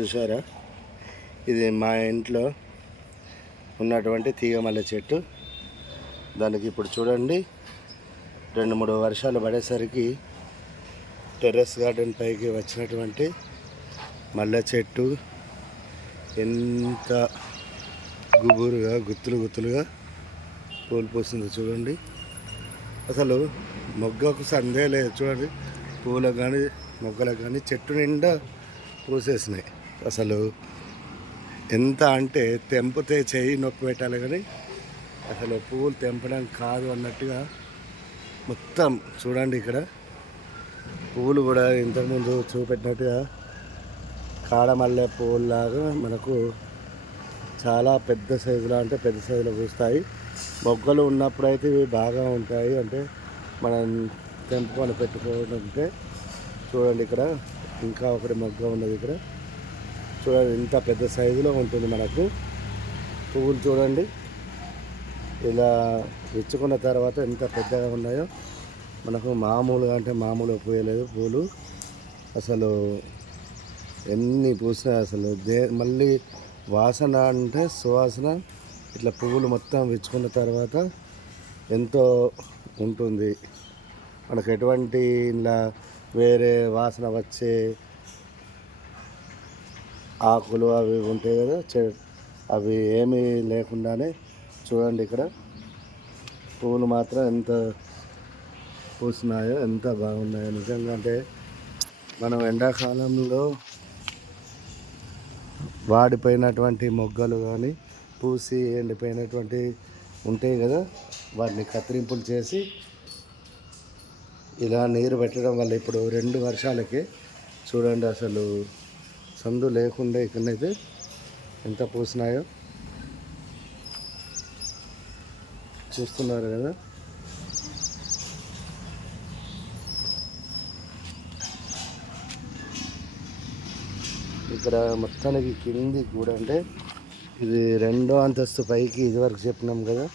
చూసారా? ఇది మా ఇంట్లో ఉన్నటువంటి తీగ మల్లె చెట్టు. దానికి ఇప్పుడు చూడండి. రెండు మూడు వర్షాలు పడేసరికి టెర్రస్ గార్డెన్ పైకి వచ్చినటువంటి మల్లె చెట్టు. ఎంత గుబురుగా గుత్తులు గుత్తులుగా పూలు పూస్తుంది చూడండి. అసలు మొగ్గకు సందేహం లేదు. చూడండి. పూలకు కానీ మొగ్గలకు కానీ చెట్టు నిండా పూసేసినాయి. అసలు ఎంత అంటే తెంపితే చేయి నొప్పి పెట్టాలి కానీ అసలు పువ్వులు తెంపడం కాదు అన్నట్టుగా మొత్తం చూడండి ఇక్కడ. పువ్వులు కూడా ఇంతకుముందు చూపెట్టినట్టుగా కాడమల్లె పువ్వులాగా మనకు చాలా పెద్ద సైజులో అంటే పెద్ద సైజులో పూస్తాయి. మొగ్గలు ఉన్నప్పుడు అయితే ఇవి బాగా ఉంటాయి అంటే మనం తెంపుకొని పెట్టుకుంటే చూడండి ఇక్కడ. ఇంకా ఒకటి మొగ్గ ఉన్నది ఇక్కడ. చూడండి ఇంత పెద్ద సైజులో ఉంటుంది మనకు. పువ్వులు చూడండి. ఇలా విచ్చుకున్న తర్వాత ఎంత పెద్దగా ఉన్నాయో. మనకు మామూలుగా అంటే మామూలుగా పూయలేదు పూలు. అసలు ఎన్ని పూసినా అసలు దే మళ్ళీ వాసన అంటే సువాసన ఇట్లా పువ్వులు మొత్తం విచ్చుకున్న తర్వాత ఎంతో ఉంటుంది. మనకు ఎటువంటి ఇలా వేరే వాసన వచ్చే ఆకులు అవి ఉంటాయి కదా చె- అవి ఏమీ లేకుండానే చూడండి ఇక్కడ. పువ్వులు మాత్రం ఎంత పూసినాయో ఎంత బాగున్నాయో నిజంగా అంటే మనం ఎండాకాలంలో వాడిపోయినటువంటి మొగ్గలు కానీ పూసి ఎండిపోయినటువంటి ఉంటాయి కదా వాటిని కత్తిరింపులు చేసి ఇలా నీరు పెట్టడం వల్ల ఇప్పుడు రెండు వర్షాలకి చూడండి అసలు సందు లేకుండా ఇక్కడనైతే ఎంత పూసినాయో చూస్తున్నారు కదా. ఇక్కడ మొత్తానికి కింది కూడా అంటే ఇది రెండో అంతస్తు పైకి ఇదివరకు చెప్పినాం కదా.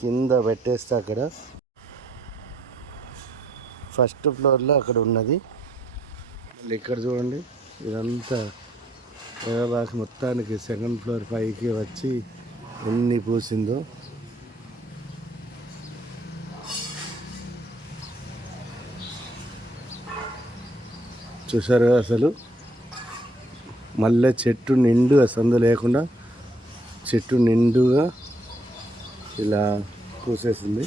కింద పెట్టేస్తే అక్కడ ఫస్ట్ ఫ్లోర్లో అక్కడ ఉన్నది. మళ్ళీ ఇక్కడ చూడండి. ఇదంతా బాగా మొత్తానికి సెకండ్ ఫ్లోర్ పైకి వచ్చి ఎన్ని పూసిందో. చూసారు అసలు? మళ్ళీ చెట్టు నిండుగా సందు లేకుండా చెట్టు నిండుగా ఇలా పూసేసింది.